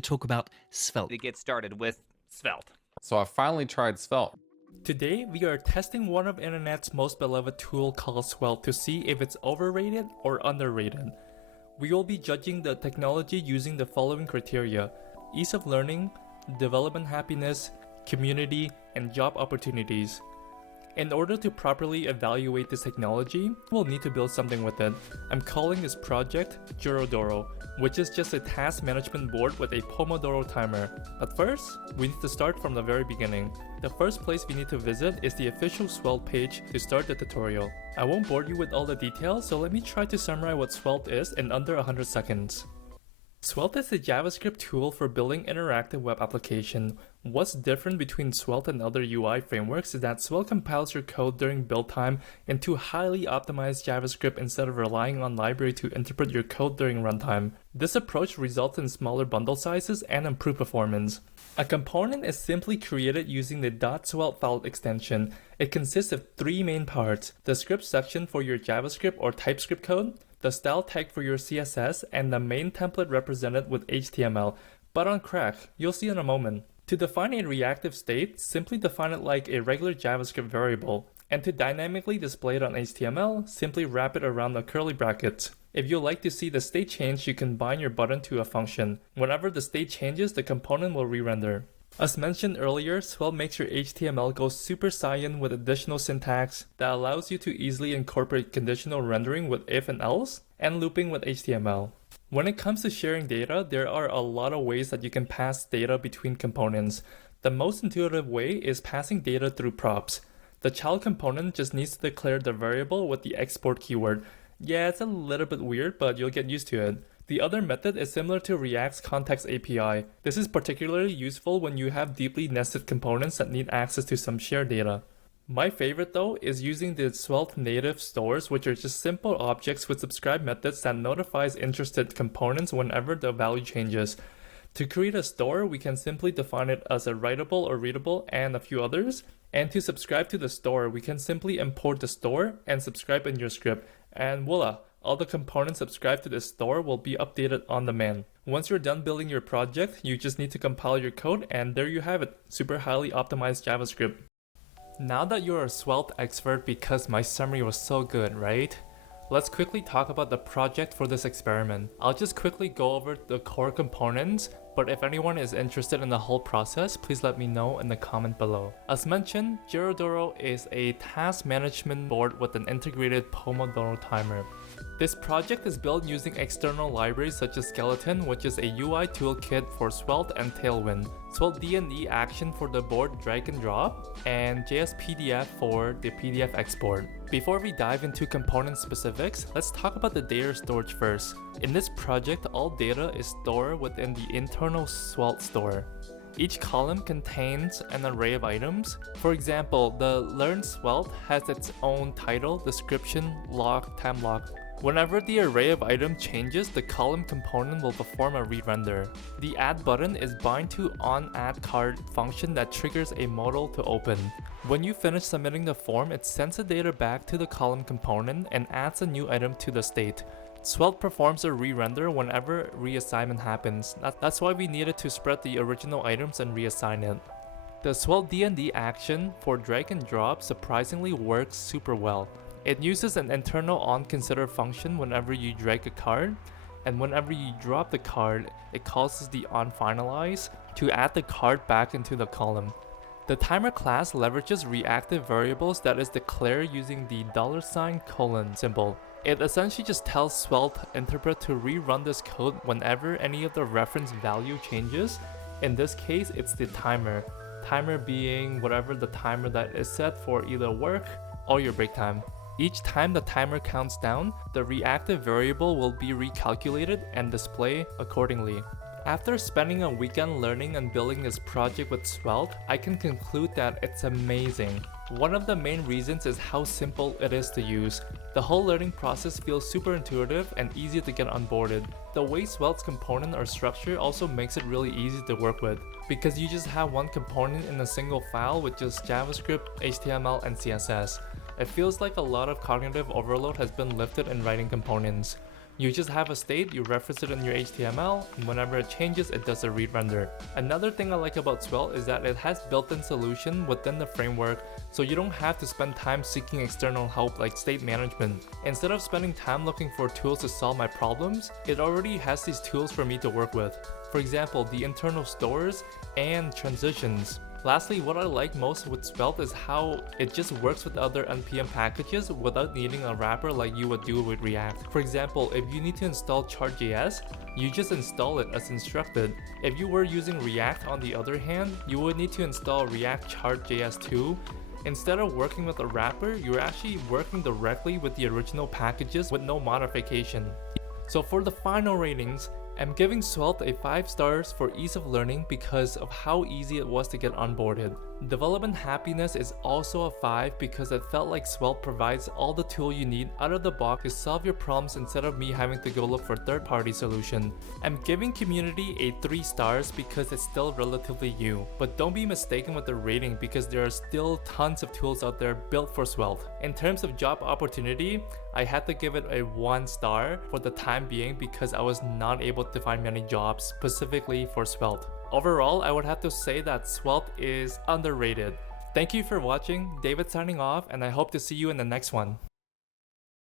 to talk about Svelte. To get started with Svelte. So I finally tried Svelte. Today, we are testing one of internet's most beloved tool called Svelte to see if it's overrated or underrated. We will be judging the technology using the following criteria: ease of learning, development happiness, community, and job opportunities. In order to properly evaluate this technology, we'll need to build something with it. I'm calling this project Jirodoro, which is just a task management board with a Pomodoro timer. But first, we need to start from the very beginning. The first place we need to visit is the official Svelte page to start the tutorial. I won't bore you with all the details, so let me try to summarize what Svelte is in under 100 seconds. Svelte is a JavaScript tool for building interactive web application. What's different between Svelte and other UI frameworks is that Svelte compiles your code during build time into highly optimized JavaScript instead of relying on library to interpret your code during runtime. This approach results in smaller bundle sizes and improved performance. A component is simply created using the .svelte file extension. It consists of three main parts: the script section for your JavaScript or TypeScript code, the style tag for your CSS, and the main template represented with HTML. But on crack, you'll see in a moment. To define a reactive state, simply define it like a regular JavaScript variable. And to dynamically display it on HTML, simply wrap it around the curly brackets. If you'd like to see the state change, you can bind your button to a function. Whenever the state changes, the component will re-render. As mentioned earlier, Svelte makes your HTML go super Saiyan with additional syntax that allows you to easily incorporate conditional rendering with if and else, and looping with HTML. When it comes to sharing data, there are a lot of ways that you can pass data between components. The most intuitive way is passing data through props. The child component just needs to declare the variable with the export keyword. Yeah, it's a little bit weird, but you'll get used to it. The other method is similar to React's Context API. This is particularly useful when you have deeply nested components that need access to some shared data. My favorite though is using the Svelte native stores, which are just simple objects with subscribe methods that notifies interested components whenever the value changes. To create a store, we can simply define it as a writable or readable and a few others. And to subscribe to the store, we can simply import the store and subscribe in your script. And voila! All the components subscribed to this store will be updated on demand. Once you're done building your project, you just need to compile your code, and there you have it, super highly optimized JavaScript. Now that you're a Svelte expert because my summary was so good, right? Let's quickly talk about the project for this experiment. I'll just quickly go over the core components, but if anyone is interested in the whole process, please let me know in the comment below. As mentioned, Jirodoro is a task management board with an integrated Pomodoro timer. This project is built using external libraries such as Skeleton, which is a UI toolkit for Svelte and Tailwind, Svelte D&D action for the board drag and drop, and JSPDF for the PDF export. Before we dive into component specifics, let's talk about the data storage first. In this project, all data is stored within the internal Svelte store. Each column contains an array of items. For example, the Learn Svelte has its own title, description, log, time log. Whenever the array of items changes, the column component will perform a re-render. The add button is bind to onAddCard function that triggers a modal to open. When you finish submitting the form, it sends the data back to the column component and adds a new item to the state. Svelte performs a re-render whenever reassignment happens. That's why we needed to spread the original items and reassign it. The Svelte D&D action for drag and drop surprisingly works super well. It uses an internal onConsider function whenever you drag a card, and whenever you drop the card, it causes the onFinalize to add the card back into the column. The timer class leverages reactive variables that is declared using the $: symbol. It essentially just tells Svelte interpret to rerun this code whenever any of the reference value changes. In this case, it's the timer. Timer being whatever the timer that is set for either work or your break time. Each time the timer counts down, the reactive variable will be recalculated and displayed accordingly. After spending a weekend learning and building this project with Svelte, I can conclude that it's amazing. One of the main reasons is how simple it is to use. The whole learning process feels super intuitive and easy to get onboarded. The way Svelte's components are structured also makes it really easy to work with, because you just have one component in a single file with just JavaScript, HTML, and CSS. It feels like a lot of cognitive overload has been lifted in writing components. You just have a state, you reference it in your HTML, and whenever it changes, it does a read render. Another thing I like about Svelte is that it has built-in solution within the framework, so you don't have to spend time seeking external help like state management. Instead of spending time looking for tools to solve my problems, it already has these tools for me to work with. For example, the internal stores and transitions. Lastly, what I like most with Svelte is how it just works with other NPM packages without needing a wrapper like you would do with React. For example, if you need to install Chart.js, you just install it as instructed. If you were using React on the other hand, you would need to install React Chart.js too. Instead of working with a wrapper, you're actually working directly with the original packages with no modification. So for the final ratings, I'm giving Svelte a 5 stars for ease of learning because of how easy it was to get onboarded. Development happiness is also a 5 because it felt like Svelte provides all the tool you need out of the box to solve your problems instead of me having to go look for third-party solution. I'm giving community a 3 stars because it's still relatively new, but don't be mistaken with the rating because there are still tons of tools out there built for Svelte. In terms of job opportunity, I had to give it a 1 star for the time being because I was not able to find many jobs specifically for Svelte. Overall, I would have to say that Svelte is underrated. Thank you for watching, David signing off, and I hope to see you in the next one.